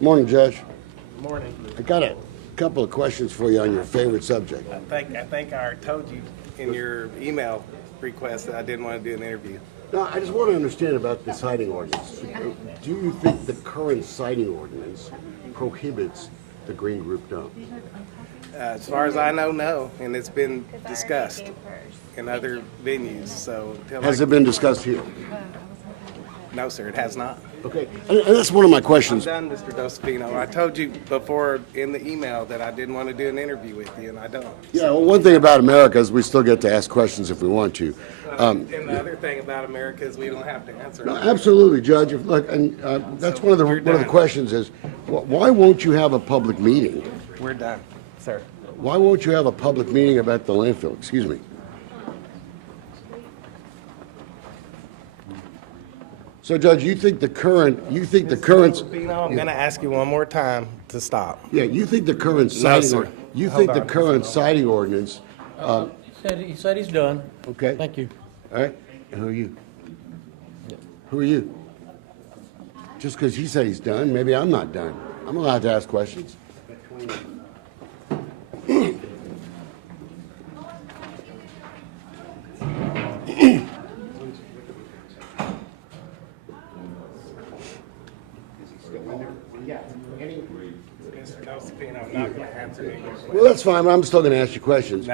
Morning, Judge. Morning. I got a couple of questions for you on your favorite subject. I think I told you in your email request that I didn't want to do an interview. No, I just want to understand about the citing ordinance. Do you think the current citing ordinance prohibits the green group dump? As far as I know, no, and it's been discussed in other venues. So Has it been discussed here? No, sir, it has not. Okay, and that's one of my I'm questions. done, Mr. Dolcefino. I told you before in the email that I didn't want to do an interview with you, and I don't. Yeah, well, one thing about America is we still get to ask questions if we want to. And the other thing about America is we don't have to answer. No, absolutely, Judge. Look, and that's one of the questions is, why won't you have a public meeting? We're done, sir. Why won't you have a public meeting about the landfill? Excuse me. So, Judge, you think the current? Dolcefino, I'm going to ask you one more time to stop. Yeah, you think the current No, citing? sir. You Hold think the on. current citing ordinance? He said he's done. Okay. Thank you. All right. And who are you? Who are you? Just because he said he's done, maybe I'm not done. I'm allowed to ask questions. Mr. Dolcefino, I'm not going to answer any more questions. Well, that's fine, but I'm still going to ask you questions.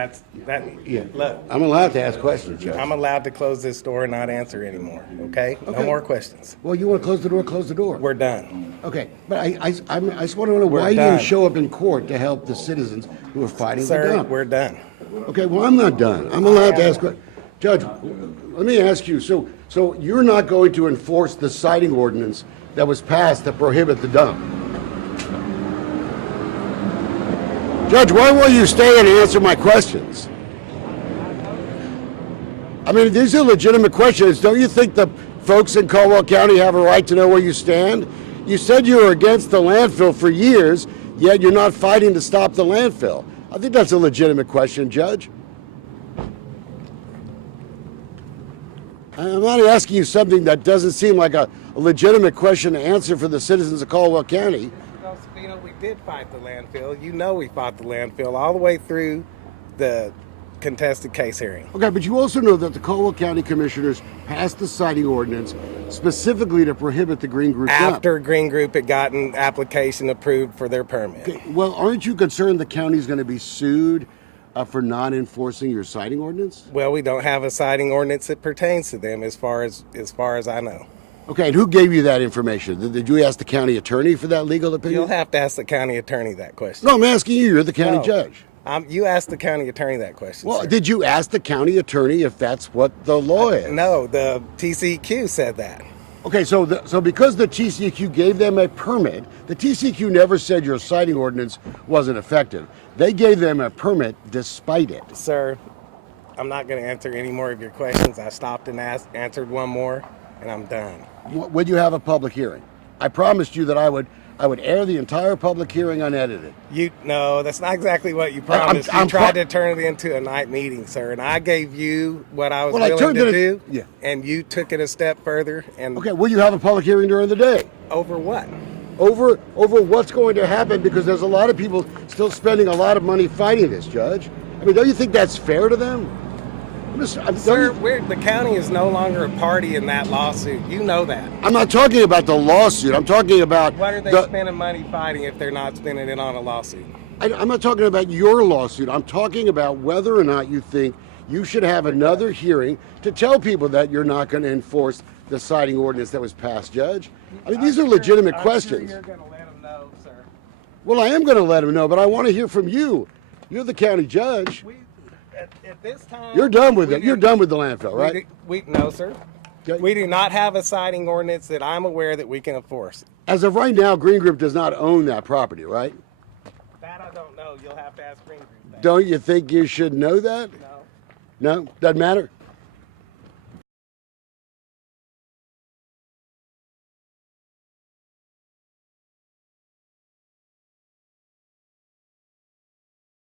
Yeah. Look, I'm allowed to ask questions, Judge. I'm allowed to close this door and not answer anymore, okay? No Okay. more questions. Well, you want to close the door, close the door. We're done. Okay, but I just want to know why you done. didn't show up in court to help the citizens who are fighting the Sir, dump. we're done. Okay, well, I'm not done. I'm allowed to ask questions. Judge, let me ask you, so you're not going to enforce the citing ordinance that was passed to prohibit the dump? Judge, why won't you stay and answer my questions? I mean, these are legitimate questions. Don't you think the folks in Caldwell County have a right to know where you stand? You said you were against the landfill for years, yet you're not fighting to stop the landfill. I think that's a legitimate question, Judge. I'm not asking you something that doesn't seem like a legitimate question to answer for the citizens of Caldwell County. Dolcefino, we did fight the landfill. You know we fought the landfill all the way through the contested case hearing. Okay, but you also know that the Caldwell County Commissioners passed the citing ordinance specifically to prohibit the green group dump. After Green Group had gotten application approved for their permit. Okay, well, aren't you concerned the county's going to be sued for not enforcing your citing ordinance? Well, we don't have a citing ordinance that pertains to them as far as I know. Okay, and who gave you that information? Did you ask the county attorney for that legal opinion? You'll have to ask the county attorney that question. No, I'm asking you. You're the county No. judge. You asked the county attorney that question. Well, sir. did you ask the county attorney if that's what the law is? No, the TCQ said that. Okay, so because the TCQ gave them a permit, the TCQ never said your citing ordinance wasn't effective. They gave them a permit despite it. Sir, I'm not going to answer any more of your questions. I stopped and answered one more, and I'm done. Would you have a public hearing? I promised you that I would air the entire public hearing unedited. No, that's not exactly what you promised. You tried to turn it into a night meeting, sir, and I gave you what I was willing to do, yeah. And you took it a step further. And Okay, will you have a public hearing during the day? over what? Over what's going to happen, because there's a lot of people still spending a lot of money fighting this, Judge. I mean, don't you think that's fair to them? Sir, the county is no longer a party in that lawsuit. You know that. I'm not talking about the lawsuit. I'm talking about What are they spending money fighting if they're not spending it on a lawsuit? I'm not talking about your lawsuit. I'm talking about whether or not you think you should have another hearing to tell people that you're not going to enforce the citing ordinance that was passed, Judge. I mean, these are legitimate questions. You're going to let them know, sir. Well, I am going to let them know, but I want to hear from you. You're the county judge. At this time, You're done with it. You're done with the landfill, right? No, sir. Okay. We do not have a citing ordinance that I'm aware that we can enforce. As of right now, Green Group does not own that property, right? That I don't know. You'll have to ask Green Group that. Don't you think you should know that? No. No? Doesn't matter?